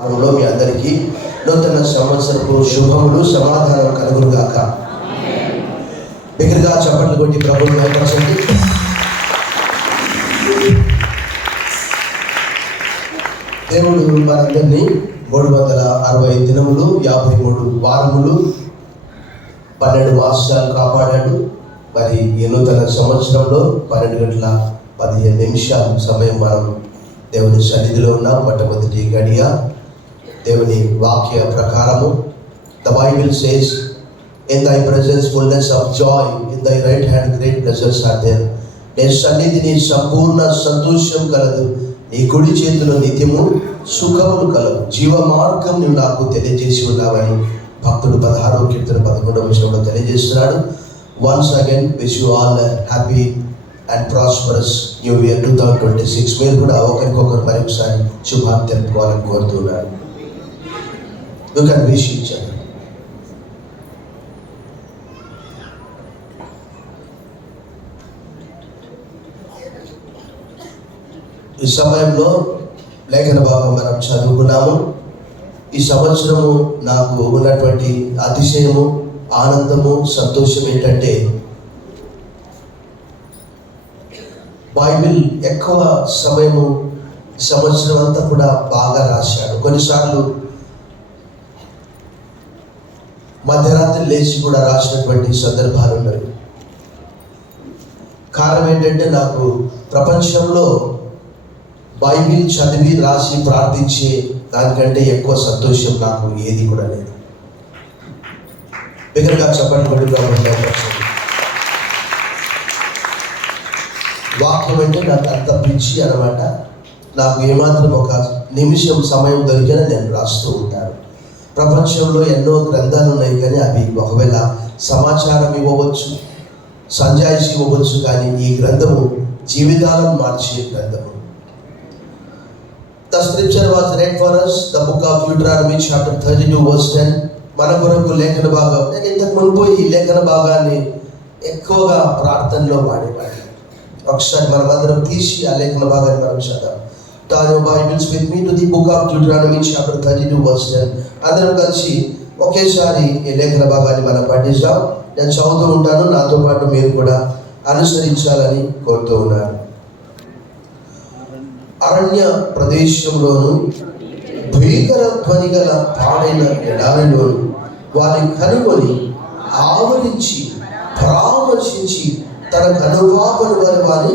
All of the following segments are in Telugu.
మీ అందరికీ నూతన సంవత్సరపు శుభములు సమాధానం కలుగునుగాక. దగ్గరగా చప్పట్లు కొట్టి ప్రభువుని మహిమపరచండి. దేవుడు మనందరినీ 360 దినములు 53 వారములు 12 మాసాలు కాపాడాడు. మరి ఈ నూతన సంవత్సరంలో 12 గంటల 15 నిమిషాల సమయం మనం దేవుని సన్నిధిలో ఉన్నాం. మొట్టమొదటి గడియ దేవుని వాక్య ప్రకారము the Bible says, in thy presence fullness of joy, in thy right hand great pleasures are there. నీ సన్నిధిని సంపూర్ణ సంతోషం కలదు, నీ కుడి చేతిలో నిత్యము సుఖములు కలవు. జీవ మార్గం నువ్వు నాకు తెలియజేసి ఉన్నావని భక్తుడు 16వ కీర్తన 11వ వచనంలో తెలియజేస్తున్నాడు. Once again wish you all happy and prosperous new year 2026. మీరు కూడా ఒకరికొకరు మరొకసారి శుభాన్ని తెలుపుకోవాలని కోరుతున్నాను. You can wish each other. ఈ సమయంలో లేఖన భాగం మనం చదువుకున్నాము. ఈ సంవత్సరము నాకు ఉన్నటువంటి అతిశయము, ఆనందము, సంతోషం ఏంటంటే బైబిల్ ఎక్కువ సమయము సంవత్సరం అంతా కూడా బాగా రాశాడు. కొన్నిసార్లు మధ్యరాత్రి లేచి కూడా రాసినటువంటి సందర్భాలు ఉన్నాయి. కారణం ఏంటంటే నాకు ప్రపంచంలో బైబిల్ చదివి రాసి ప్రార్థించే దానికంటే ఎక్కువ సంతోషం నాకు ఏది కూడా లేదు. బిగ్గరగా చెప్పండి. వాక్యం అంటే నాకు అంత పిచ్చి అన్నమాట. నాకు ఏమాత్రం ఒక నిమిషం సమయం దొరికినా నేను రాస్తూ ఉంటాను. ప్రపంచంలో ఎన్నో గ్రంథాలు ఉన్నాయి, కానీ అవి ఒకవేళ సమాచారం ఇవ్వవచ్చు, సంజాయిషి ఇవ్వవచ్చు, కానీ ఈ గ్రంథము జీవితాలను మార్చే గ్రంథము. The scripture was read for us, the book of Deuteronomy chapter 32 verse 10. మన కొరకు లేఖన భాగం. నేను ఇంతకు మునుపు ఈ లేఖన భాగాన్ని ఎక్కువగా ప్రార్థనలో వాడేవాడిని. ఒకసారి మనమందరం తీసి ఆ లేఖన భాగాన్ని మనం చదవం. Turn your Bibles with me to the book of Deuteronomy chapter 32 verse 10. అందరం కలిసి ఒకేసారి ఈ లేఖన భాగాన్ని మనం పఠిస్తాం. నేను చదువుతూ ఉంటాను, నాతో పాటు మీరు కూడా అనుసరించాలని కోరుతూ ఉన్నాను. అరణ్య ప్రదేశంలోను భీకర ధ్వని గల పాడైన ఎడారిలోను వారిని కనుగొని ఆవరించి పరామర్శించి తన కనుపాపను వారి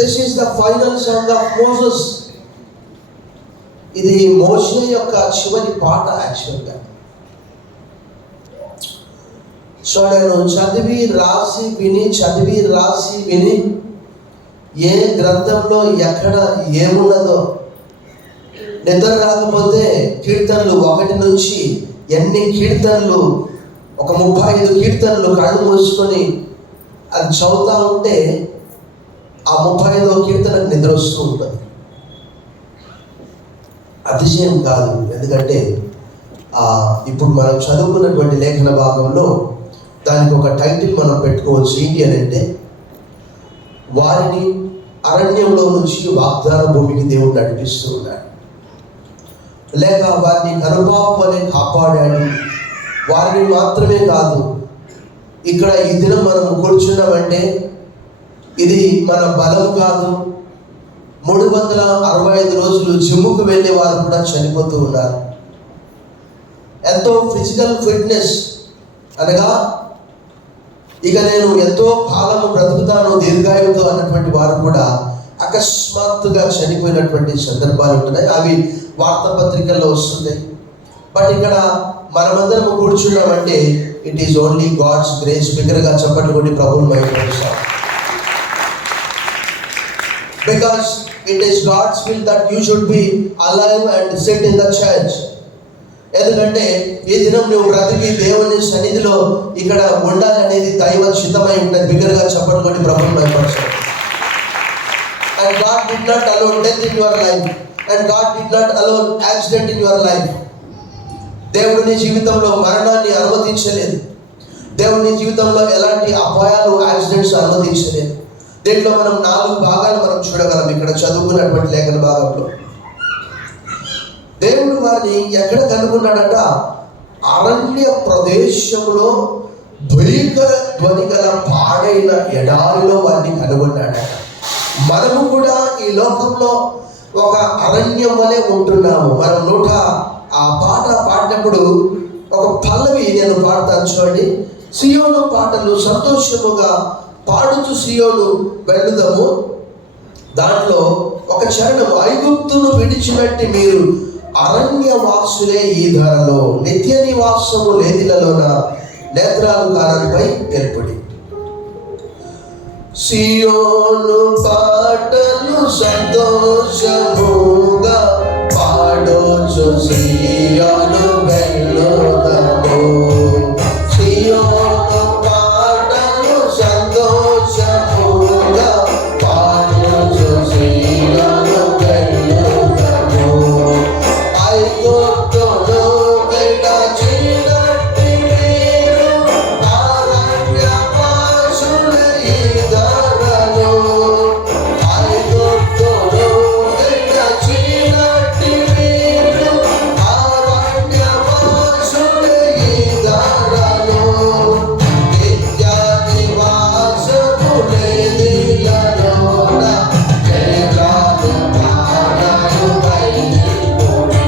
This is the final song of Moses. ఇది మోషే యొక్క చివరి పాట యాక్చువల్గా. సో నేను చదివి రాసి విని ఏ గ్రంథంలో ఎక్కడ ఏమున్నదో నిద్ర రాకపోతే కీర్తనలు 1 నుంచి ఎన్ని కీర్తనలు, ఒక 35 కీర్తనలు కళ్ళు మూసుకొని అది చదువుతూ ఉంటే ఆ 35వ కీర్తనకు నిద్ర వస్తూ ఉంటుంది. అతిశయం కాదు, ఎందుకంటే ఇప్పుడు మనం చదువుకున్నటువంటి లేఖన భాగంలో దానికి ఒక టైటిల్ మనం పెట్టుకోవచ్చు. ఏంటి అని అంటే, వారిని అరణ్యంలో నుంచి వాగ్దాన భూమికి దేవుడు నడిపిస్తూ ఉన్నాడు, లేక వారిని కనుపాపు వలె కాపాడాడు. వారిని మాత్రమే కాదు, ఇక్కడ ఈ దినం మనం కూర్చున్నామంటే ఇది మన బలం కాదు. 365 రోజులు జిమ్ముకు వెళ్ళే వారు కూడా చనిపోతూ ఉన్నారు. ఎంతో ఫిజికల్ ఫిట్నెస్ అనగా ఇక నేను ఎంతో కాలము బ్రతుకుతాను, దీర్ఘాయువుతో అన్నటువంటి వారు కూడా అకస్మాత్తుగా చనిపోయినటువంటి సందర్భాలు ఉంటున్నాయి. అవి వార్తాపత్రికల్లో వస్తున్నాయి. బట్ ఇక్కడ మనమందరం కూర్చున్నామంటే it is only God's grace. బిగ్గరగా చెప్పండి కొట్టి ప్రభువుని మహిమపరుస్తాం. Because it is God's will that you should be alive and sit in the church. ఎందుకంటే ఈ దినం నువ్వు బ్రతికి దేవుని సన్నిధిలో ఇక్కడ ఉండాలనేది దైవ చిత్తమై ఉంటుంది. బిగ్గరగా చెప్పనుకోండి ప్రభువుని మహిమపరచండి. And God did not allow death in your life, and God did not allow accident in your life. దేవుడు నీ జీవితంలో మరణాన్ని అనుమతించలేదు. దేవుడు నీ జీవితంలో ఎలాంటి అపాయాలు, యాక్సిడెంట్స్ అనుమతించలేదు. దీంట్లో మనం 4 భాగాలు మనం చూడగలం ఇక్కడ చదువుకున్నటువంటి లేఖన భాగంలో. దేవుడు వారిని ఎక్కడ కనుగొన్నాడట? అరణ్య ప్రదేశంలో భయంకర ధ్వని గల పాడైన ఎడారిలో వారిని కనుగొన్నాడట. మనము కూడా ఈ లోకంలో ఒక అరణ్యం వలె ఉంటున్నాము. మనం ఆ పాట పాడినప్పుడు ఒక పల్లవి నేను పాడతాను, చూడండి. సియోను పాటలు సంతోషముగా పాడుతూ సియోను వెళ్ళుదాము. దాంట్లో ఒక చరణం, ఐగుప్తును విడిచినట్టి మీరు అరణ్యవాసులే ఈ ధరలో, నిత్య నివాసము లేదిలలోన నేత్రాలు కారణంపై ఏర్పడి. సియోను పాటలు సంతోషముగా పాడొచ్చు, సియోను వెళ్ళుదాము. సియోను పాటలు సంతోషముగా పాడొచ్చు, సియోను వెళ్ళుదాము. ఐగుప్తును విడిచినట్టి మీరు అరణ్యవాసులే ఈ ధరలో. ఐగుప్తును విడిచినట్టి మీరు అరణ్యవాసులే ఈ ధరలో. నిత్య నివాసము లేదిలలోన నేత్రాలు కారణంపై ఏర్పడి.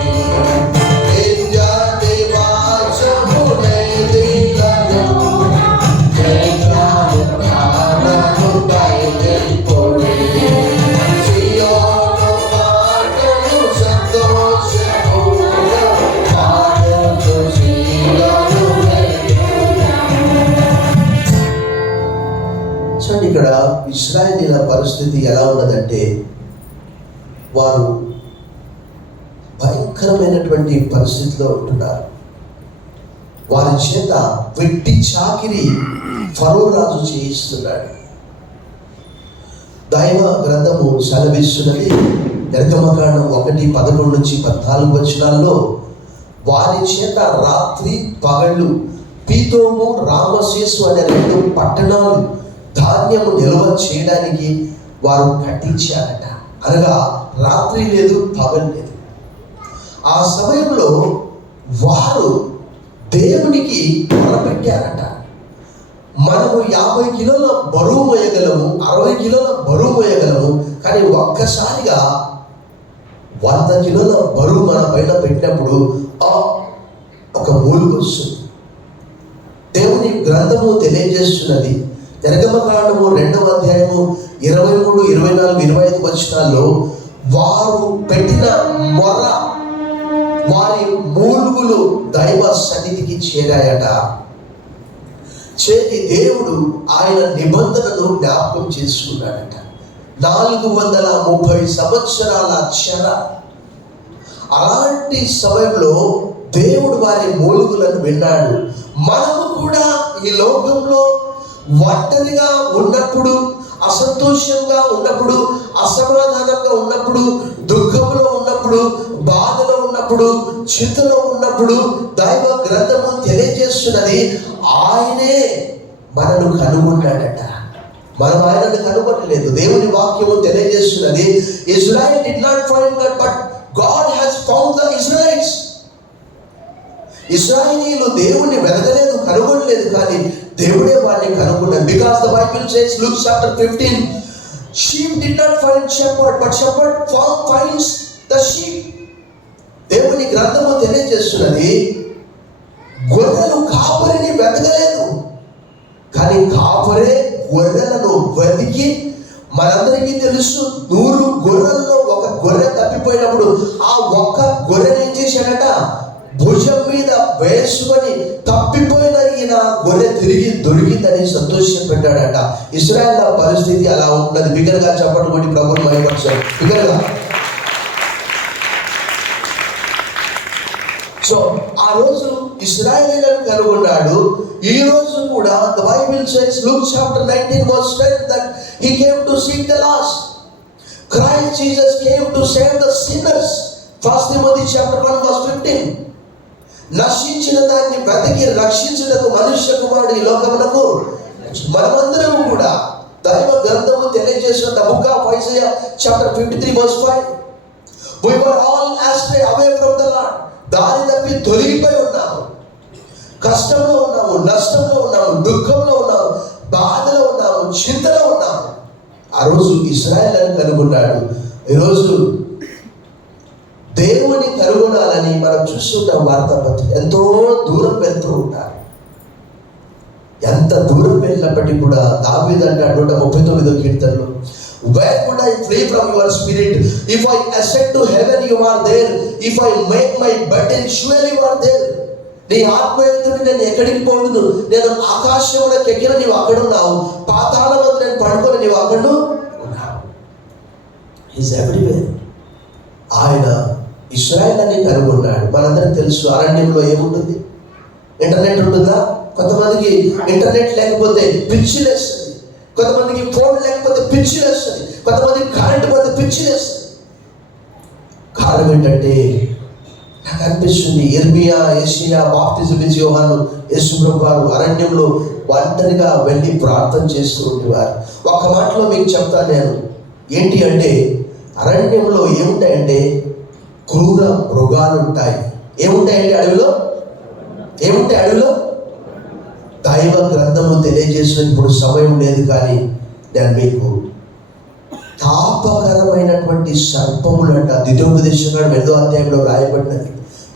నిత్య నివాసము లేదిలలోన నేత్రాలు కారణంపై ఏర్పడి. సియోను పాటలు సంతోషముగా పాడొచ్చు, సియోను చూడండి. ఇక్కడ ఇశ్రాయేలీల పరిస్థితి ఎలా ఉన్నదంటే, వారు భయంకరమైనటువంటి పరిస్థితిలో ఉంటున్నారు. వారి చేత వెట్టి చాకిరి ఫరో రాజు చేయిస్తున్నాడు. దైవ గ్రంథము సెలవిస్తున్నది, నిర్గమకాండం 1:11-14 వచనాల్లో, వారి చేత రాత్రి పగళ్ళు పీతోము రామశేసు అనే 2 పట్టణాలు ధాన్యము నిల్వ చేయడానికి వారు కట్టించారట. అనగా రాత్రి లేదు, పగలు లేదు. ఆ సమయంలో వారు దేవునికి మొరపెట్టారట. మనము 50 కిలోల బరువు మోయగలము, 60 కిలోల బరువు మోయగలము, కానీ ఒక్కసారిగా 100 కిలోల బరువు మన పైన పెట్టినప్పుడు ఒక మూలుగు వస్తుంది. దేవుని గ్రంథము తెలియజేస్తున్నది, నిర్గమకాండము 2వ అధ్యాయము 23, 24, 25 వచనాల్లో, వారు పెట్టిన మొర, వారి మూలుగులు దైవ సన్నిధికి చేరాయట. చేరి దేవుడు ఆయన నిబంధనను జ్ఞాపకం చేసుకున్నాడట. 430 సంవత్సరాల చెర. అలాంటి సమయంలో దేవుడు వారి మూలుగులను విన్నాడు. మనము కూడా ఈ లోకంలో ఒంటరిగా ఉన్నప్పుడు, అసంతోషంగా ఉన్నప్పుడు, అసమాధానంగా ఉన్నప్పుడు, దుఃఖంలో ఉన్నప్పుడు, బాధలో ఉన్నప్పుడు, చింతలో ఉన్నప్పుడు, దైవ గ్రంథము తెలియజేస్తున్నది, ఆయనే మనను కనుగొన్నాడట. మనం ఆయనను కనుగొనలేదు. దేవుని వాక్యము తెలియజేస్తున్నది, Israel did not find God, but God has found the Israelites. ఇశ్రాయేలీయులు దేవుణ్ణి వెతకలేదు, కనుగొనలేదు, కానీ దేవుడే వారిని కనుగొన్నాడు. Because the Bible says, Luke chapter 15, sheep did not find shepherd, but shepherd finds the sheep. దేవుని గ్రంథము తెలియజేస్తున్నది, గొర్రెలు కాపరిని వెతకలేదు, కానీ కాపరే గొర్రెలను వెతికి, మనందరికీ తెలుసు 100 గొర్రెల్లో ఒక గొర్రె తప్పిపోయినప్పుడు ఆ ఒక్క గొర్రెని ఏం చేశాడట? భుజం మీద వేసుకొని తప్పిపోయిన ఈయన గొర్రె తిరిగి దొరికిందని సంతోషపెట్టాడట. ఇశ్రాయేల్ పరిస్థితి అలా ఉన్నది. బిగ్గరగా చెప్పండి, కొట్టి ప్రభువుని మహిమపరచాలి. బిగ్గరగా. సో ఆ రోజు ఇశ్రాయేలీయులను కనుగొన్నాడు. ఈ రోజు కూడా the Bible says, Luke chapter 19 verse 10, that he came to seek the lost. Christ Jesus came to save the sinners. 1 Timothy chapter 1 verse 15. నశించిన దాన్ని బ్రతికి రక్షించుటకు మనుష్య కుమారుడు ఈ లోకమునకు. మనమందరము కూడా దైవ గ్రంథము తెలియజేసిన the book of Isaiah chapter 53 verse 5, we were all astray away from the దారి తప్పి తొలగిపోయి ఉన్నాము, కష్టంలో ఉన్నాము, నష్టంలో ఉన్నాము, దుఃఖంలో ఉన్నాము, బాధలో ఉన్నాము, చింతలో ఉన్నాము. ఆ రోజు ఇశ్రాయేలును కనుగొన్నాడు. ఈరోజు దేవుని కనుగొనాలని మనం చూస్తుంటాం. వార్తాపత్రిక ఎంతో దూరం వెళ్తూ ఉంటారు. ఎంత దూరం వెళ్ళినప్పటికీ కూడా దావీదు అంటాడు 139వ కీర్తనలో, Where would I flee from your spirit? If I ascend to heaven, you are there. If I make my bed in Sheol, you are there. నీ ఆత్మయంతుడు నేను ఎక్కడికి పోదును? నేను ఆకాశంలోకి ఎక్కిన నీవు అక్కడ ఉన్నావు, పాతాళమందు నేను పడుకొని నీవు అక్కడ ఉన్నావు. Is everywhere. ఆయన ఇశ్రాయేలుని కనుగొన్నాడు. మనందరికీ తెలుసు అరణ్యంలో ఏముంటుంది? ఇంటర్నెట్ ఉంటుందా? కొంతమందికి ఇంటర్నెట్ లేకపోతే పిచ్చి లేస్తుంది, కొంతమందికి ఫోన్ లేకపోతే పిచ్చి లేస్తుంది, కొంతమందికి కరెంట్ పోతే పిచ్చి లేస్తుంది. కారణం ఏంటంటే నాకు అనిపిస్తుంది ఇర్మియా, యెషయా, బాప్తిజం ఇచ్చే యోహాను, యేసు ప్రభువు వారు అరణ్యంలో ఒంటరిగా వెళ్ళి ప్రార్థన చేస్తూ ఉండేవారు. ఒక్క మాటలో మీకు చెప్తాను నేను. ఏంటి అంటే అరణ్యంలో ఏముంటాయంటే క్రూర మృగాలు ఉంటాయి. ఏముంటాయంటే అడవిలో ఏముంటాయి? అడవిలో దైవ గ్రంథము తెలియజేసినప్పుడు సమయం లేదు, కానీ నేను మీకు తాపకరమైనటువంటి సర్పములంట ద్వితీయోపదేశకాండం 8వ అధ్యాయంలో రాయబడినది.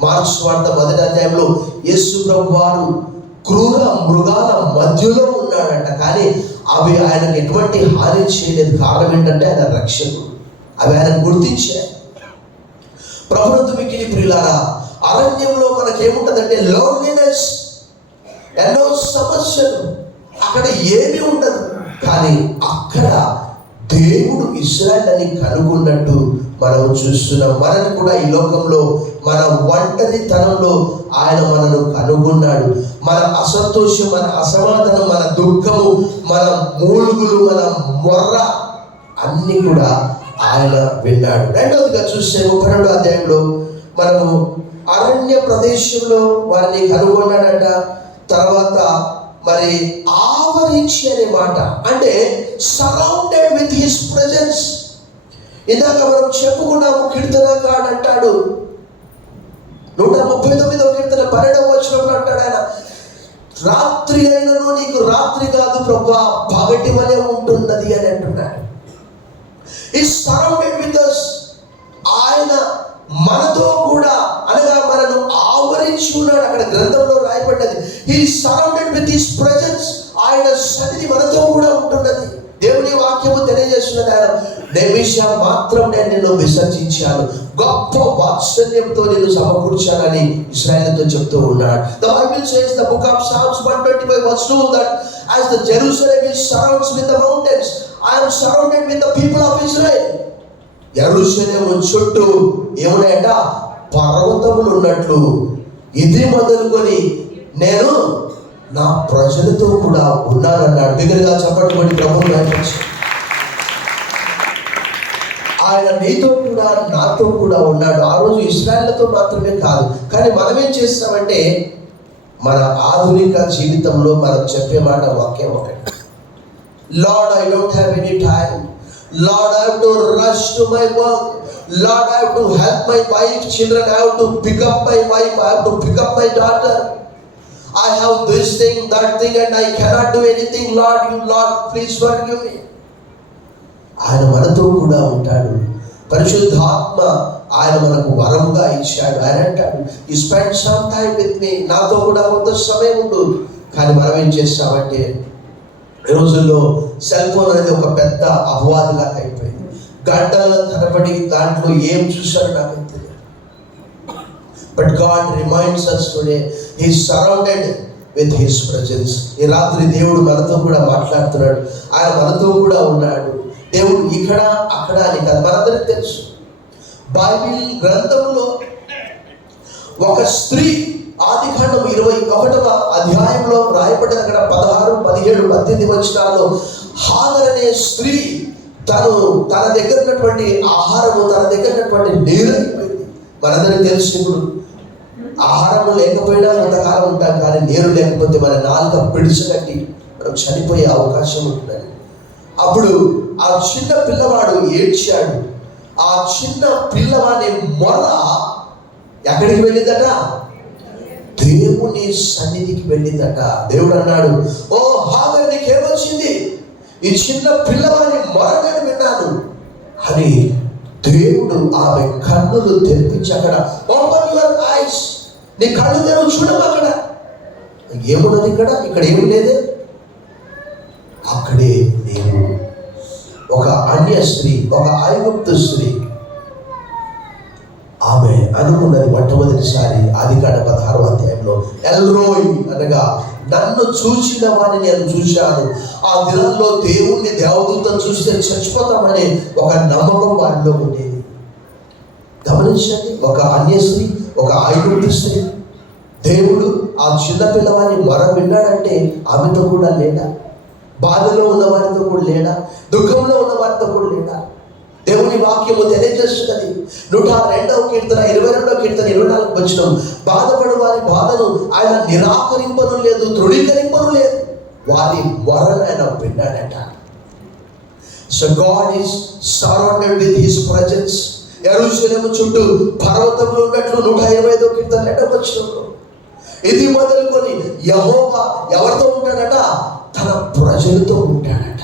మార్క్స్ వార్త 1వ అధ్యాయంలో యేసు ప్రభువు వారు క్రూర మృగాల మధ్యలో ఉన్నాడంట, కానీ అవి ఆయనకు ఎటువంటి హాని చేయలేదు. కారణం ఏంటంటే ఆయన రక్షకుడు. అవి ఆయన గుర్తించాయి. ప్రభునందు మిక్కిలి ప్రియులారా, అరణ్యంలో మనకేముంటుందంటే లోన్లీనెస్, ఎన్నో సమస్యలు, అక్కడ ఏమీ ఉండదు. కానీ అక్కడ దేవుడు ఇశ్రాయేలుని కనుగొన్నట్టు మనం చూస్తున్నాం. మనని కూడా ఈ లోకంలో మన ఒంటరితనంలో ఆయన మనను కనుగొన్నాడు. మన అసంతోషం, మన అసమాధానం, మన దుఃఖము, మన మూలుగులు, మన మొర్ర అన్నీ కూడా ఆయన విన్నాడు. రెండవదిగా చూస్తే 32వ అధ్యాయంలో మనము అరణ్య ప్రదేశంలో వారిని కనుగొన్నాడట. తర్వాత మరి ఆవరించి అనే మాట అంటే సరౌండెడ్ విత్ హిస్ ప్రెజెన్స్. ఇందాక మనం చెప్పుకున్నాము, కీర్తనకారుడు అంటాడు 139వ కీర్తన 12వ వచనంలో అంటాడు ఆయన, రాత్రి అయినను నీకు రాత్రి కాదు ప్రభువా, పగటి వలె ఉంటున్నది అని అంటున్నాడు. Is surrounded with us. ఆయన మనతో కూడా అనగా మనను ఆవరించి ఉన్నాడు. అక్కడ గ్రంథంలో రాయబడ్డది, he is surrounded with his presence. ఆయన సన్నిధి మనతో కూడా ఉంటున్నది. దేవుని వాక్యము తెలియజేస్తున్నది, ఆయన నిమిషం మాత్రం నేను నిన్ను విసర్జించాను, గొప్ప వాత్సల్యంతో నిన్ను సమకూర్చానని ఇశ్రాయేలుతో చెప్తూ ఉన్నాడు. The Bible says, the book of Psalms 125 verse 2, that as the Jerusalem is surrounded with the mountains, I am surrounded with the people of Israel. యెరూషలేము చుట్టూ ఏమున్నాయట? పర్వతములు ఉన్నట్లు ఇది మొదలుకొని నేను నా ప్రజలతో కూడా ఉన్నానన్నాడు. బిగ్గరగా చప్పట్లు కొట్టి ప్రభువుని మహిమపరచండి. ఆయన నీతో కూడా నాతో కూడా ఉన్నాడు. ఆ రోజు ఇశ్రాయేలుతో మాత్రమే కాదు, కానీ మనం ఏం చేస్తామంటే మన ఆధునిక జీవితంలో మనం చెప్పే మాట వాక్యం ఒకటి, Lord, I don't have any time. Lord, I have to rush to my work. Lord, I have to help my wife, children. I have to pick up my wife. I have to pick up my daughter. I have this thing, that thing, and I cannot do anything. Lord, please forgive me. ఆయన మనతో కూడా ఉంటాడు. పరిశుద్ధాత్మ ఆయన మనకు వరముగా ఇచ్చాడు. ఆయన అంటాడు, you spend some time with me, నాతో కూడా కొంత సమయం ఉండు. కానీ మనం ఏం చేస్తామంటే ఈ రోజుల్లో సెల్ ఫోన్ అనేది ఒక పెద్ద అపవాదిలాగా అయిపోయింది. గంటల తరబడి దాంట్లో ఏం చూశారో నాకు తెలియదు. But God reminds us today, he is surrounded with his presence. ఈ రాత్రి దేవుడు మనతో కూడా మాట్లాడుతున్నాడు. ఆయన మనతో కూడా ఉన్నాడు. దేవుడు ఇక్కడ అక్కడ అని కాదు, మనందరికీ తెలుసు. బైబిల్ గ్రంథంలో ఒక స్త్రీ, ఆదికాండం 21వ అధ్యాయంలో రాయబడ్డది. అక్కడ 16, 17, 18 వచనాల్లో హాగర్ అనే స్త్రీ తన దగ్గర ఉన్నటువంటి ఆహారము, తన దగ్గర ఉన్నటువంటి నీరు అయిపోయింది. మనందరికీ తెలుసు, ఇప్పుడు ఆహారము లేకపోయినా కొంతకాలం ఉంటాం, కానీ నీరు లేకపోతే మన నాలుక పిడిచగట్టి మనం చనిపోయే అవకాశం ఉంటుందని. అప్పుడు ఆ చిన్న పిల్లవాడు ఏడ్చాడు. ఆ చిన్న పిల్లవాడి మొర ఎక్కడికి వెళ్ళిందట? దేవుని సన్నిధికి వెళ్ళిందట. దేవుడు అన్నాడు, ఓ హాగర్ నీకేమొచ్చింది? ఈ చిన్న పిల్లవాడిని మొరగని విన్నాను అని దేవుడు ఆమె కన్నులు తెరిపించి అక్కడ ఓపెన్ యువర్ ఐస్, నీ కళ్ళు తెరువు, చూడము. అక్కడ ఏమున్నది? ఇక్కడ ఏమి లేదే. అక్కడే నేను ఒక అన్య స్త్రీ, ఒక ఐగుప్తు స్త్రీ, ఆమె అనుకున్నది మొట్టమొదటిసారి ఆదికాండ 16వ అధ్యాయంలో ఎల్రోయ్ అనగా నన్ను చూసిన వాడిని నేను చూశాను. ఆ దినంలో దేవుణ్ణి, దేవదూతను చూస్తే చచ్చిపోతామనే ఒక నమ్మకం వారిలో ఉండేది. గమనించండి, ఒక అన్య స్త్రీ, ఒక ఐగుప్తు స్త్రీ. దేవుడు ఆ చిన్న పిల్లవాడిని మొర విన్నాడంటే ఆమెతో కూడా లేడా? బాధలో ఉన్న వారితో కూడా లేడా? దుఃఖంలో ఉన్న వారితో కూడా లేడా? దేవుని వాక్యము తెలియజేస్తున్నది. 102వ కీర్తన 22వ కీర్తన 24వ వచనం, బాధపడు వారి బాధను ఆయన నిరాకరింపను లేదు, తృణీకరింపను లేదు, వారి మొరను ఆయన విన్నాడట. So God is surrounded with his presence. యెరూషలేము చుట్టూ పర్వతంలో ఉన్నట్లు 125వ కీర్తన 2వ వచనంలో ఇది మొదలుకొని యెహోవా ఎవరితో ఉంటాడట? తన ప్రజలతో ఉంటాడట.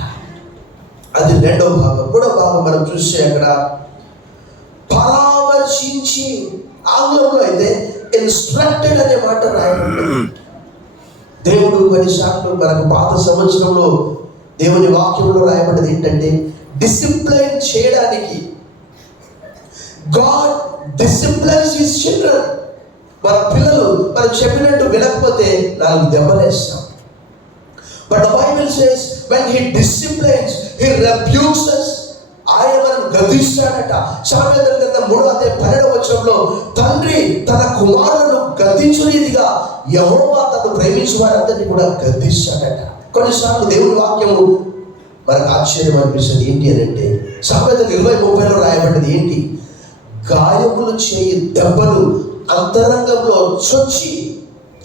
అది 2వ భాగం. 3వ భాగం మనం చూస్తే అక్కడ పరామర్శించి, ఆంగ్లంలో అయితే ఇన్స్ట్రక్టెడ్ అనే మాట రాయబడింది. దేవుడు కొన్నిసార్లు మనకు పాత సంవత్సరంలో దేవుని వాక్యంలో రాయబడ్డది ఏంటంటే డిసిప్లైన్ చేయడానికి. God disciplines his children. మన పిల్లలు మనం చెప్పినట్టు వినకపోతే 4 దెబ్బలేస్తాం. But the Bible says when he disciplines, he rebukes us. ఆయన మనం గద్దిస్తాడట. సామెతల గ్రంథం 3వ అధ్యాయం 12వ వచనంలో తండ్రి తన కుమారులను గద్దించు రీతిగా యెహోవా తను ప్రేమించు వారందరినీ కూడా గద్దిస్తాడట. కొన్నిసార్లు దేవుని వాక్యము మనకు ఆశ్చర్యం అనిపిస్తుంది. ఏంటి అని అంటే సామెతలు 20:30లో రాయబడ్డది ఏంటి? గాయములు చేయి దెబ్బలు అంతరంగంలో చొచ్చి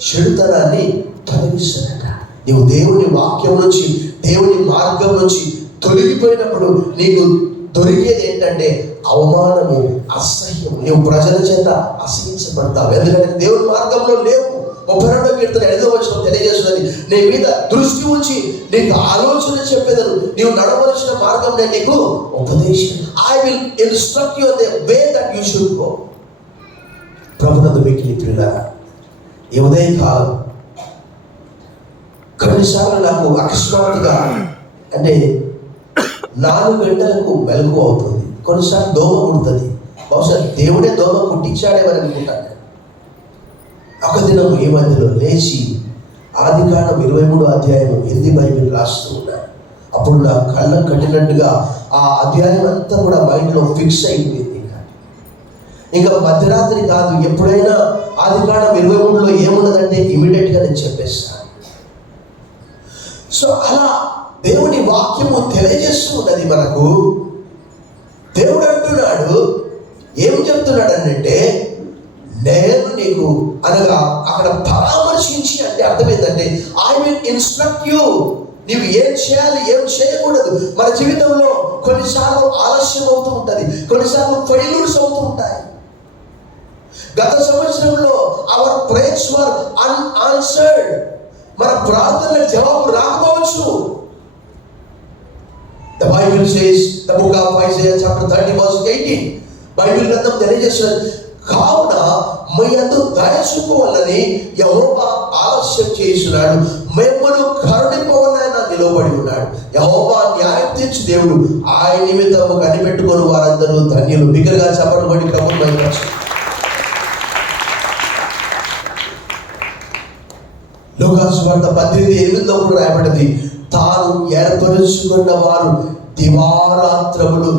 చెడుతనాన్ని తొలగిస్తాడట. నీవు దేవుని వాక్యం నుంచి, దేవుని మార్గం నుంచి తొలగిపోయినప్పుడు నీకు దొరికేది ఏంటంటే అవమానము, అసహ్యం. నీవు ప్రజల చేత అసహించబడతావు, ఎందుకంటే దేవుని మార్గంలో లేవు. 32వ కీర్తన 8వ వచనం తెలియజేస్తున్నది, నీ మీద దృష్టి ఉంచి నీకు ఆలోచన చెప్పేదను, నీవు నడవలసిన మార్గం నేను నీకు ఉపదేశం. I will instruct you the way that you should go. ప్రభునందు మిక్కిలి ప్రియులారా, ఈ ఉదయకాలం కొన్నిసార్లు నాకు అకస్మాత్తుగా అంటే 4 గంటలకు మెలకువ అవుతుంది. కొన్నిసార్లు దోమ కుడుతుంది. బహుశా దేవుడే దోమ కుట్టించాడేమని అనుకుంటాను. ఒక దినం ఈ మధ్యలో లేచి ఆదికాండం 23వ అధ్యాయం హిందీ బైబిల్ రాస్తూ ఉన్నాను. అప్పుడు నా కళ్ళకు కట్టినట్టుగా ఆ అధ్యాయం అంతా కూడా మైండ్లో ఫిక్స్ అయిపోయింది. ఇంకా మధ్యరాత్రి కాదు, ఎప్పుడైనా ఆదికాండం 23లో ఏమున్నదంటే ఇమీడియట్గా నేను చెప్పేస్తాను. సో అలా దేవుని వాక్యము తెలియజేస్తూ ఉన్నది మనకు. దేవుడు అంటున్నాడు, ఏం చెప్తున్నాడు అంటే నేను నీకు అనగా అక్కడ పరామర్శించి అంటే అర్థం ఏంటంటే ఐ విల్ ఇన్స్ట్రక్ట్ యూ. నీవు ఏం చేయాలి, ఏం చేయకూడదు. మన జీవితంలో కొన్నిసార్లు ఆలస్యం అవుతూ ఉంటుంది, కొన్నిసార్లు ఫెయిల్యూర్స్ అవుతూ ఉంటాయి. గత సంవత్సరంలో అవర్ ప్రేయర్స్ వర్ అన్ఆన్సర్డ్. మన ప్రార్థనలకు జవాబు రాకపోవచ్చు. The Bible says, the book of Isaiah chapter 30 verse 18, Bible గ్రంథం తెలియజేస్తున్నది, కావున మీ యందు దయ చూపవలనని యెహోవా ఆలస్యం చేస్తున్నాడు, మిమ్మల్ని కరుణింపవలనని ఆయన నిలబడి ఉన్నాడు. యెహోవా న్యాయం తీర్చు దేవుడు, ఆయన నిమిత్తము కనిపెట్టుకొని వారందరూ ధన్యులు. బిగ్గరగా చప్పట్లు కొట్టి ప్రభువును మహిమపరచండి. లూకాసు సువార్త 18:8లో కూడా రాయబడింది, తాను ఏర్పరుచుకున్న వారు దివారాత్రములు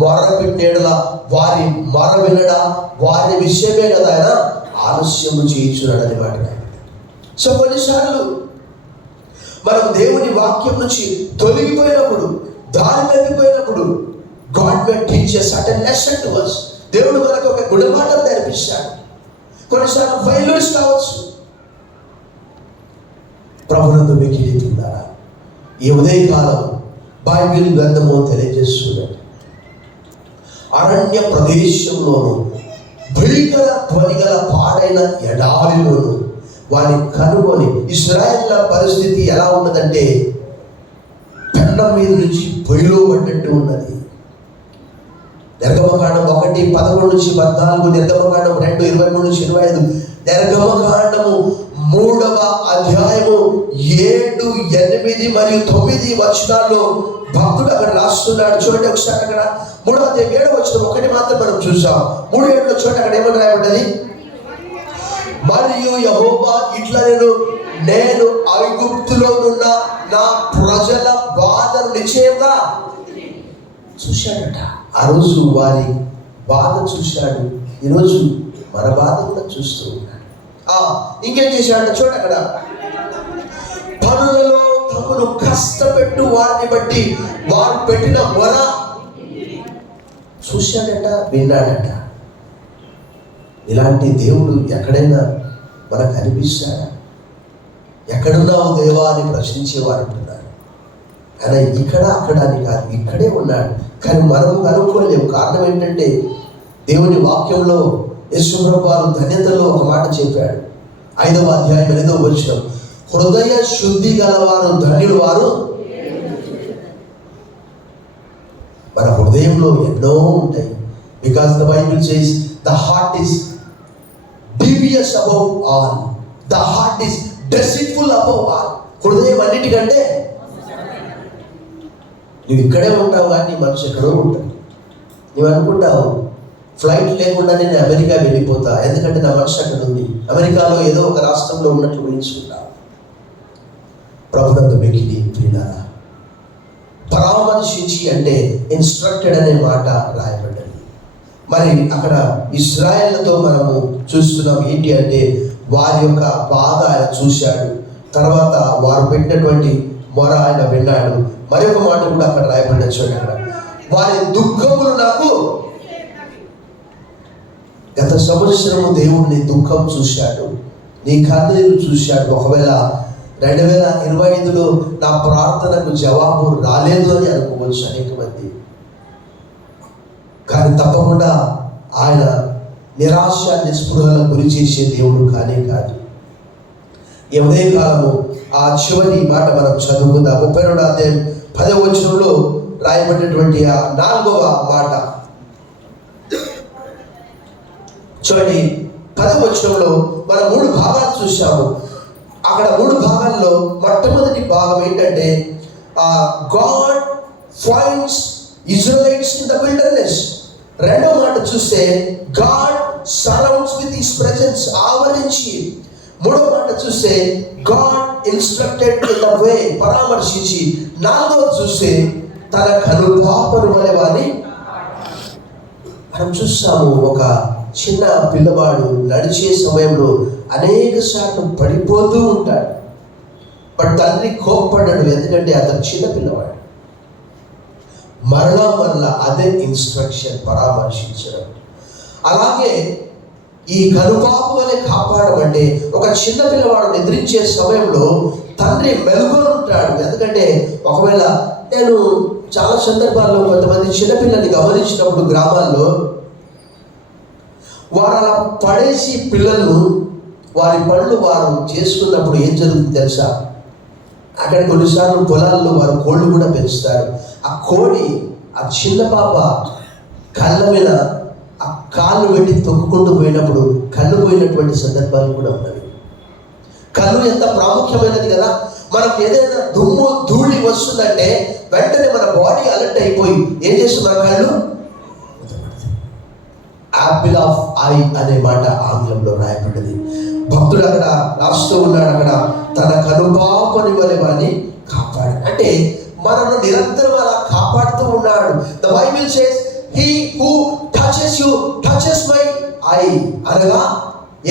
మొరపెట్టేలా వారి మొర వినడా వారి విషయమే కదా ఆయన ఆలస్యము చేయించున్నాడు అని మాట. సో కొన్నిసార్లు మనం దేవుని వాక్యం నుంచి తొలగిపోయినప్పుడు, దారి తప్పిపోయినప్పుడు God may teach a certain lesson to us. దేవుడు మనకు ఒక గుణపాఠం నేర్పిస్తాడు. కొన్నిసార్లు ఫెయిల్యూర్స్ కావచ్చు. ప్రభునందు మిక్కిలి ప్రియులారా, ఈ ఉదయకాలం బైబిల్ గ్రంథము తెలియజేస్తున్నది, అరణ్య ప్రదేశంలోను భీకర ధ్వని గల పాడైన ఎడారిలోను వారిని కనుగొని. ఇశ్రాయేళ్ల పరిస్థితి ఎలా ఉన్నదంటే పెండం మీద నుంచి పొయ్యిలో పడ్డట్టు ఉన్నది. నిర్గమకాండం 1:11-14, నిర్గమకాండం 2:23-25, నిర్గమకాండము 3వ అధ్యాయము 7, 8 మరియు 9 వచనాల్లో భక్తుడు అక్కడ రాస్తున్నాడు. చూడండి ఒకసారి, అక్కడ 3వ అధ్యాయం 7వ వచనం ఒకటి మాత్రం మనం చూసాం. 3:7 చూడండి, అక్కడ ఏమని రాయబడ్డది? మరియు యెహోవా ఇట్లా నేను ఐగుప్తులో ఉన్న నా ప్రజల బాధను నిశ్చయంగా చూశాడట. ఆ రోజు వారి బాధ చూశాడు, ఈరోజు మన బాధ కూడా చూస్తూ ఉన్నాడు. ఇంకేం చేశాడు చూడండి, అక్కడ పనులలో తమను కష్టపెట్టు వారిని బట్టి వారు పెట్టిన మొర చూశాడట, విన్నాడట. ఇలాంటి దేవుడు ఎక్కడైనా మనకు అనిపిస్తాడా? ఎక్కడున్నావు దేవా అని ప్రశ్నించేవారు అంటున్నారు. కానీ ఇక్కడ అక్కడ అని కాదు, ఇక్కడే ఉన్నాడు. కానీ మనం కనుక్కోలేము. కారణం ఏంటంటే దేవుని వాక్యంలో యేసుప్రభువు వారు ధన్యతలో ఒక మాట చెప్పాడు. 5వ అధ్యాయం 8వ వచనం, హృదయ శుద్ధి గలవారు ధన్యులు వారు. మన హృదయంలో ఎన్నో ఉంటాయి. Because the Bible says the heart is devious above all, the heart is deceitful above all. హృదయం అన్నిటికంటే, నువ్వు ఇక్కడే ఉంటావు కానీ నీ మనసు ఎక్కడో ఉంటావు. నువ్వు అనుకుంటావు ఫ్లైట్ లేకుండా నేను అమెరికా వెళ్ళిపోతా, ఎందుకంటే నా మనసు అక్కడ ఉంది. అమెరికాలో ఏదో ఒక రాష్ట్రంలో ఉన్నట్లు ఊహించుకుంటావు. ప్రభునందు మిక్కిలి ప్రియులారా, పరామర్శించి అంటే ఇన్స్ట్రక్టెడ్ అనే మాట రాయబడ్డది. మరి అక్కడ ఇశ్రాయేలుతో మనము చూస్తున్నాం ఏంటి అంటే వారి యొక్క బాధ ఆయన చూశాడు, తర్వాత వారు పెట్టినటువంటి మొర ఆయన విన్నాడు. మరొక మాట కూడా అక్కడ రాయబడ్డ చూడండి, అక్కడ వారి దుఃఖములు నాకు. గత సంవత్సరము దేవుడిని దుఃఖం చూశాడు, నీ కన్నీరు చూశాడు. ఒకవేళ 2025లో నా ప్రార్థనకు జవాబు రాలేదు అని అనుకోవచ్చు అనేక మంది. కానీ తప్పకుండా ఆయన నిరాశ నిస్పృహల గురి చేసే దేవుడు కానే కాదు. ఎవరే కాలము ఆ చివరి మాట మనం చదువుకుందాం. 32వ అధ్యాయం 10వ వచనంలో రాయబడినటువంటి ఆ 4వ మాట చూడండి. 10వ వచనంలో మనం 3 భాగాలు చూసాము. అక్కడ 3 భాగాల్లో మొట్టమొదటి భాగం ఏంటంటే God finds Israelites in the wilderness. రెండవ మాట చూస్తే God surrounds with his presence, ఆవరించి. మూడవ మాట చూస్తే God instructed in the way, పరామర్శించి. నాలుగవ చూస్తే తన కనుపాపను వలె వారిని. మనం చూస్తాము ఒక చిన్న పిల్లవాడు నడిచే సమయంలో అనేక సార్లు పడిపోతూ ఉంటాడు. బట్ తండ్రి కోప్పడ్డాడు, ఎందుకంటే అతను చిన్న పిల్లవాడు. మరలా అదే ఇన్స్ట్రక్షన్, పరామర్శించడం. అలాగే ఈ కనుపాపు వలె కాపాడమంటే ఒక చిన్న పిల్లవాడు నిద్రించే సమయంలో తండ్రి మెలుగుని ఉంటాడు. ఎందుకంటే ఒకవేళ నేను చాలా సందర్భాల్లో కొంతమంది చిన్నపిల్లల్ని గమనించినప్పుడు గ్రామాల్లో వారు అలా పడేసి పిల్లలు వారి పనులు వారు చేసుకున్నప్పుడు ఏం జరుగుతుంది తెలుసా? అక్కడ కొన్నిసార్లు పొలాల్లో వారు కోళ్ళు కూడా పెంచుతారు. ఆ కోడి ఆ చిన్న పాప కళ్ళ మీద ఆ కాళ్ళు పెట్టి తొక్కుకుంటూ పోయినప్పుడు కళ్ళు పోయినటువంటి సందర్భాలు కూడా ఉన్నవి. కళ్ళు ఎంత ప్రాముఖ్యమైనది కదా. మనకు ఏదైనా దుమ్ము ధూళి వస్తుందంటే వెంటనే మన బాడీ అలర్ట్ అయిపోయి ఏం చేస్తుంది, మన కళ్ళు. యాపిల్ ఆఫ్ ఐ అనే మాట ఆంగ్లంలో రాయబడ్డది. భక్తుడు అక్కడ రాస్తూ ఉన్నాడు, అక్కడ తన కనుపాపని వలె వారిని కాపాడు. అంటే మనను నిరంతరం అలా కాపాడుతూ ఉన్నాడు. The Bible says he who touches you touches my I అనగా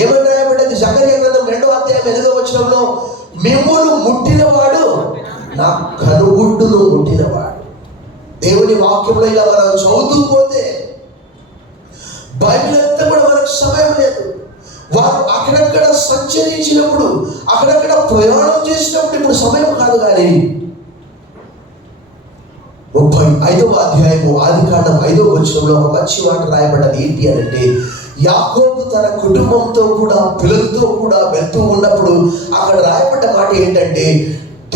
ఏమని రాయబడ్డది? జకర్యా గ్రంథం 2వ అధ్యాయం 8వ వచనంలో మిమ్మును ముట్టినవాడు నా కనుగుడ్డును ముట్టినవాడు. దేవుని వాక్యంలో ఇలా మనం చదువుతూ పోతే బైబిల్ అంతా కూడా మనకు సమయం లేదు. వారు అక్కడక్కడ సంచరించినప్పుడు, అక్కడక్కడ ప్రయాణం చేసినప్పుడు ఇప్పుడు సమయం కాదు. కానీ 35వ అధ్యాయము ఆదికాండం 5వ వచనంలో ఒక మంచి మాట రాయబడ్డది. ఏంటి అంటే యాకోబు తన కుటుంబంతో కూడా పిల్లలతో కూడా వెళ్తూ ఉన్నప్పుడు అక్కడ రాయబడ్డ మాట ఏంటంటే,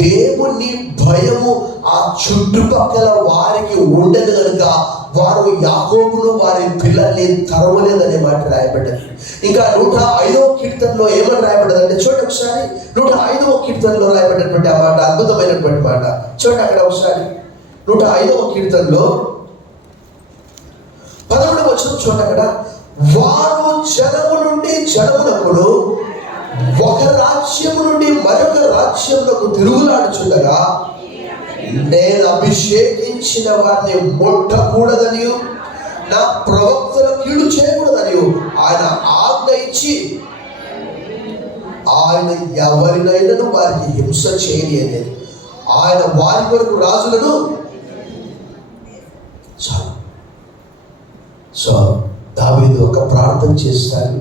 దేవుని భయము ఆ చుట్టుపక్కల వారికి ఉండదు కనుక వారు యాకోబును వారి పిల్లల్ని తరవలేదనే మాట రాయబడ్డది. ఇంకా 105వ కీర్తనలో ఏమని రాయబడ్డదంటే చూడండి ఒకసారి, 105వ కీర్తనలో రాయబడినటువంటి ఆ మాట అద్భుతమైనటువంటి మాట చూడండి. అక్కడ ఒకసారి 105వ కీర్తనలో 11వ వచనం చూడండి. అక్కడ వారు జనము నుండి జనమునకును ఒక రాజ్యము నుండి మరొక రాజ్యములకు తిరుగులాడుచుండగా నేను అభిషేకించిన వారిని ముట్టకూడదని, నా ప్రవక్తల కీడు చేయకూడదని ఆయన ఆజ్ఞ ఇచ్చి ఆయన ఎవరినైనా వారికి హింస చేయని అనేది ఆయన వారి వరకు రాజులను చాలు. సో దావీదు ఒక ప్రార్థన చేస్తాను.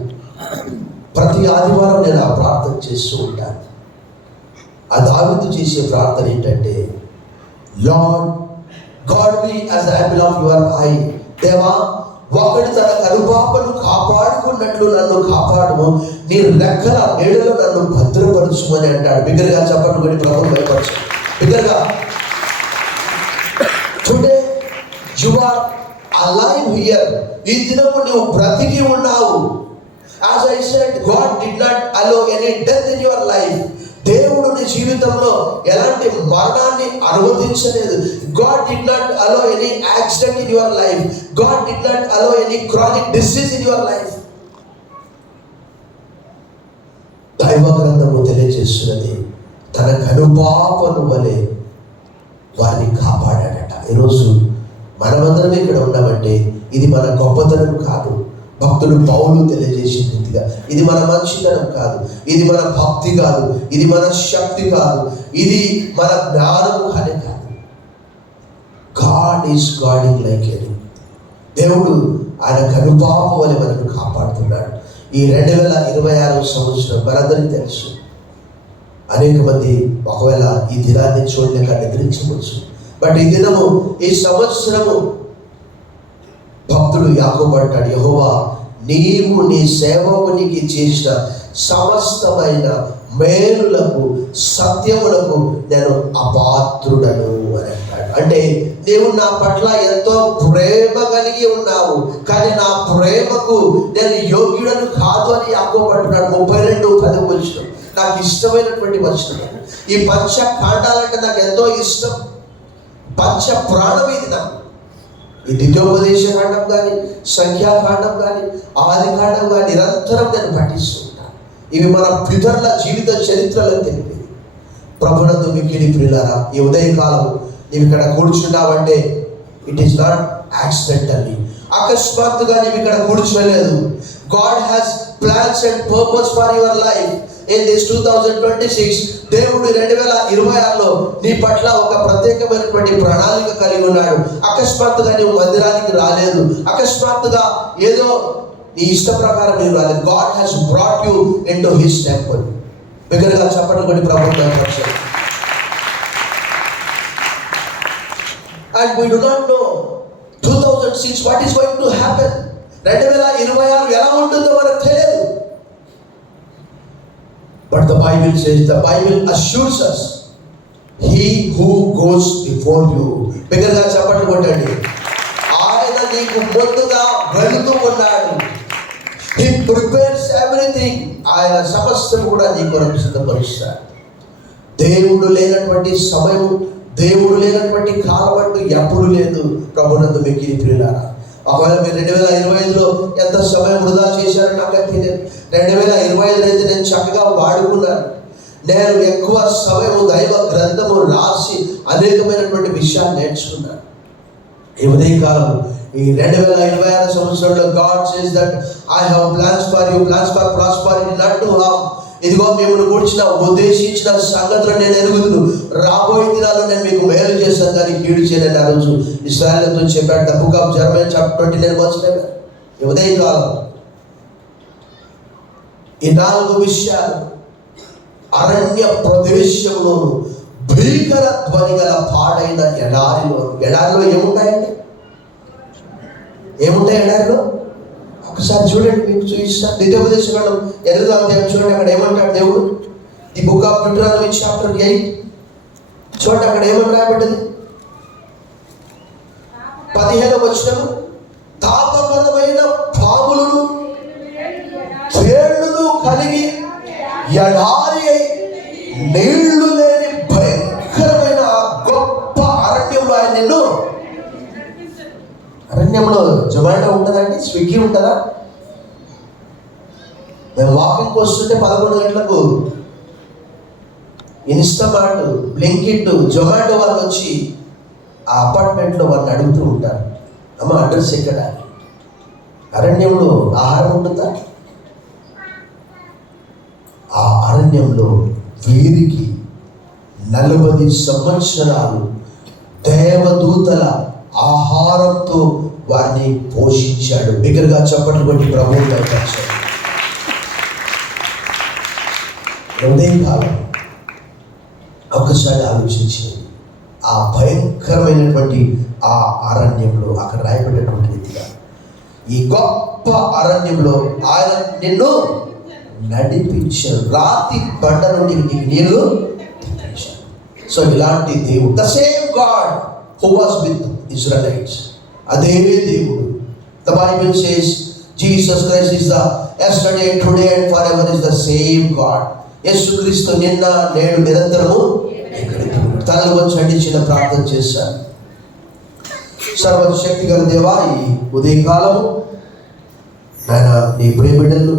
ప్రతి ఆదివారం నేను ఆ ప్రార్థన చేస్తూ ఉంటాను. ఆ దావీదు చేసే ప్రార్థన ఏంటంటే, lord God me as the Apple of your I. దేవా, ఒకడు తన కనుపాపను కాపాడుకున్నట్లు నన్ను కాపాడుము, నీ రెక్కల నీడలో నన్ను భద్రపరచుమని అంటాడు. బిగ్గరగా చెప్పండి, కూడా ప్రభువు భయపరచు. బిగ్గరగా. Today you are alive here. ఈ దినము నువ్వు బ్రతికి ఉన్నావు. As I said, God did not allow any death in your life. దేవుడు నీ జీవితంలో ఎలాంటి మరణాన్ని అనుమతించలేదు. God did not allow any accident in your life. God did not allow any chronic disease in your life. దైవ గ్రంథము తెలియజేస్తున్నది, తన కనుపాపను వలె వారిని కాపాడాడట. ఈరోజు మనమందరం ఇక్కడ ఉన్నామంటే ఇది మన గొప్పతనం కాదు. భక్తుడు పౌలు తెలియజేసిన రీతిగా ఇది మన మంచితనం కాదు, ఇది మన భక్తి కాదు, ఇది మన శక్తి కాదు, ఇది మన జ్ఞానము కానీ కాదు. God is guarding like any. దేవుడు ఆయన కనుపాప వలె మనకు కాపాడుతున్నాడు. ఈ 2026 సంవత్సరం మనందరికీ తెలుసు. అనేక మంది ఒకవేళ ఈ దినాన్ని చూడలేక నిద్రించవచ్చు. బట్ ఈ దినము, ఈ సంవత్సరము భక్తుడు యాకోబు అంటాడు, యెహోవా నీవు నీ సేవకునికి చేసిన సమస్తమైన మేలులకు సత్యములకు నేను అపాత్రుడను అని అంటాడు. అంటే నీవు నా పట్ల ఎంతో ప్రేమ కలిగి ఉన్నావు, కానీ నా ప్రేమకు నేను యోగ్యుడను కాదు అని యాకోబు అంటున్నాడు. 32:10 వచనం నాకు ఇష్టమైనటువంటి వచనం. ఈ పంచ కాండాలంటే నాకు ఎంతో ఇష్టం. పంచ ప్రాణం ఇది నాకు. ఈ ద్వితీయోపదేశ కాండం కానీ, సంఖ్యాకాండం కానీ, ఆది కాండం కానీ నిరంతరం నేను పఠిస్తూ ఉంటాను. ఇవి మన పితరుల జీవిత చరిత్రలను తెలిపేది. ప్రభునందు మిక్కిలి ప్రియులారా, ఈ ఉదయకాలం నీవు ఇక్కడ కూర్చున్నావంటే ఇట్ ఈస్ నాట్ యాక్సిడెంటల్లీ. అకస్మాత్తుగా నీవు ఇక్కడ కూర్చోలేదు. God has plans and purpose for your life in this 2026. దేవుడు 2026లో నీ పట్ల ఒక ప్రత్యేకమైనటువంటి ప్రణాళిక కలిగి ఉన్నాడు. అకస్మాత్తుగా నీవు మందిరానికి రాలేదు, అకస్మాత్తుగా ఏదో నీ ఇష్ట ప్రకారం నీవు రాలేదు. God has brought you into his temple. బిగ్గరగా చెప్పండి కొన్ని ప్రభుత్వం. And we do not know 2006 what is going to happen. 2026 ఎలా ఉంటుందో మనకు తెలియదు. But the Bible says, the Bible assures us, he who goes before you. బిగ్గరగా చెప్పండి కొట్టండి. ఆయన నీకు ముందుగా వెళుతూ ఉన్నాడు. He prepares everything. ఆయన సమస్తం కూడా నీ కొరకు సిద్ధపరుస్తాడు. దేవుడు లేనటువంటి సమయం, దేవుడు లేనటువంటి కాలం అంటూ ఎప్పుడు లేదు. ప్రభునందు మిక్కిలి ప్రియులారా, ఒకవేళ మీరు 2025లో ఎంత సమయం వృధా చేశారో నాకు తెలియదు. 2025 అయితే నేను చక్కగా వాడుకున్నాను. నేను ఎక్కువ సమయం దైవ గ్రంథము రాసి అనేకమైనటువంటి విషయాలు నేర్చుకున్నాను. ఈ ఉదయకాలం ఈ 2026 సంవత్సరంలో God says that I have plans for you, plans for prosperity, not to harm. ఇదిగో మిమ్మల్ని గురించిన ఉద్దేశించిన సంగతులు నేను ఎరుగుదును. రాబోయే దినాల్లో నేను మీకు మేలు చేస్తాను కానీ కీడు చేయలేను. ఆ రోజు ఇశ్రాయేలుతో చెప్పాడు. ద బుక్ ఆఫ్ జెరమయా చాప్టర్ 29 ఈ ఉదయకాలం ఈ 4 విషయాలు అరణ్య ప్రదేశంలోను భీకర ధ్వని గల పాడైన ఎడారిలో. ఎడారిలో ఏముంటాయండి? ఏముంటాయి ఎడారిలో? ఒకసారి చూడండి, మీకు చూపిస్తాను. ద్వితీయోపదేశకాండం 8వ అధ్యాయం చూడండి, అక్కడ ఏమంటాడు దేవుడు. The book of Deuteronomy chapter 8 చూడండి, అక్కడ ఏమని రాయబడ్డది. 15వ వచనం, తాపకరమైన పాములను తేళ్లను కలిగి ఎడారి అయి నీళ్లు లేని భయంకరమైన గొప్ప అరణ్యంలో ఆయన నిన్ను. అరణ్యంలో జొమాటో ఉంటుందండి, స్విగ్గీ ఉంటుందా? మేము వాకింగ్కి వస్తుంటే 11 గంటలకు ఇన్స్టామార్ట్, బ్లింకిట్, జొమాటో వాళ్ళు వచ్చి ఆ అపార్ట్మెంట్లో వాళ్ళని అడుగుతూ ఉంటారు, అమ్మ అడ్రస్ ఎక్కడ? అరణ్యంలో ఆహారం ఉంటుందా? ఆ అరణ్యంలో వీరికి 40 సంవత్సరాలు దేవదూతల ఆహారంతో వారిని పోషించాడు. బిగ్గరగా చప్పట్లు కొట్టి ప్రభువుని కనపరిచాడు. కాలం ఒక్కసారి ఆలోచించి, ఆ భయంకరమైనటువంటి ఆ అరణ్యంలో అక్కడ రాయబడినటువంటి రీతిగా ఈ గొప్ప అరణ్యంలో ఆయన నిన్ను నడిపించాడు. రాతి బండ నుండి నీకు నీళ్లు తెప్పించాడు. సో ఇలాంటి దేవుడు, the same God who was with Israelites, అదే దేవుడు. The Bible says Jesus Christ is the yesterday, today and for ever is the same God. యేసుక్రీస్తు నిన్న నేడు నిరంతరము. తనలు వచ్చండి, చిన్న ప్రార్థన చేశాను. సర్వశక్తి గల దేవా, ఈ ఉదయకాలము ఆయన నీ ప్రియ బిడ్డలు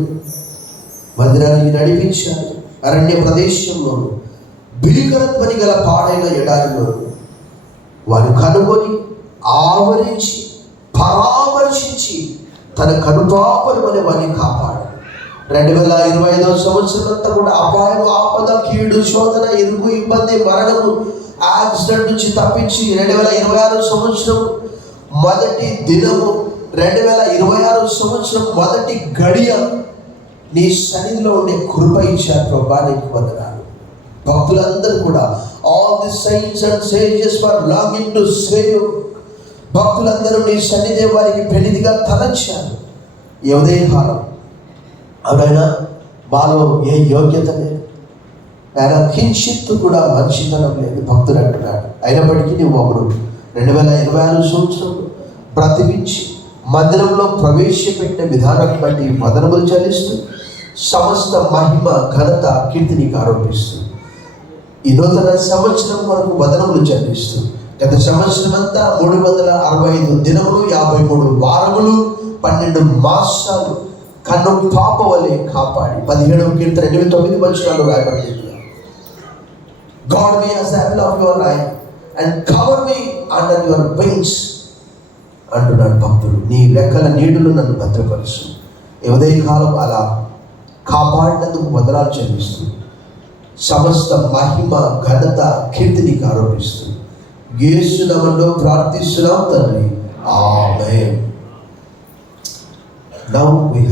మందిరానికి నడిపించారు. అరణ్య ప్రదేశంలో భీకరత్వని గల పాడైన ఎడారిలో వారు కనుగొని ఆవరించి పరామర్శించి తన కనుపాపలు అని వారిని కాపాడు. 2025వ సంవత్సరం అంతా కూడా అపాయం, ఆపద, కీడు, శోధన, ఇరుగు, ఇబ్బంది, మరణము, యాక్సిడెంట్ నుంచి తప్పించి 2026 సంవత్సరం మొదటి దినము, 2026 సంవత్సరం మొదటి గడియ నీ సన్నిధిలో ఉండే కృప ఇచ్చారు ప్రభా, నీకు వందనాలు. భక్తులందరూ కూడా all the science and sages for longing to save. భక్తులందరూ నీ సన్నిధి వారికి పెళ్లిదిగా తలచారు. ఈ ఉదయకాలం అవునైనా మాలో ఏ యోగ్యత లేదు, ఆయన కించిత్తు కూడా మంచితనం లేదు భక్తుడు అంటున్నాడు. అయినప్పటికీ నువ్వు అప్పుడు 2026 సంవత్సరం బ్రతికించి మందిరంలో ప్రవేశపెట్టిన విధానం బట్టి వదనములు చెల్లిస్తూ సమస్త మహిమ, ఘనత, కీర్తి నీకు ఆరోపిస్తూ ఈ నూతన సంవత్సరం వరకు వదనములు చెల్లిస్తూ గత సంవత్సరం అంతా 365 దినములు, 53 వారములు, 12 మాసాలు కన్ను పాప వలె కాపాడి 17వ కీర్తన 8-9 వచనాలు రాయబడింది. God be as the apple of your eye and cover me under your wings అంటున్నాడు భక్తుడు. నీ రెక్కల నీడులు నన్ను భద్రపరుచు. ఈ ఉదయకాలం అలా కాపాడినందుకు వందనాలు చెల్లిస్తూ సమస్త మహిమ, ఘనత, కీర్తి నీకు ఆరోపిస్తూ యేసు నామములో ప్రార్థిస్తున్నాం తండ్రి, ఆమేన్. Now we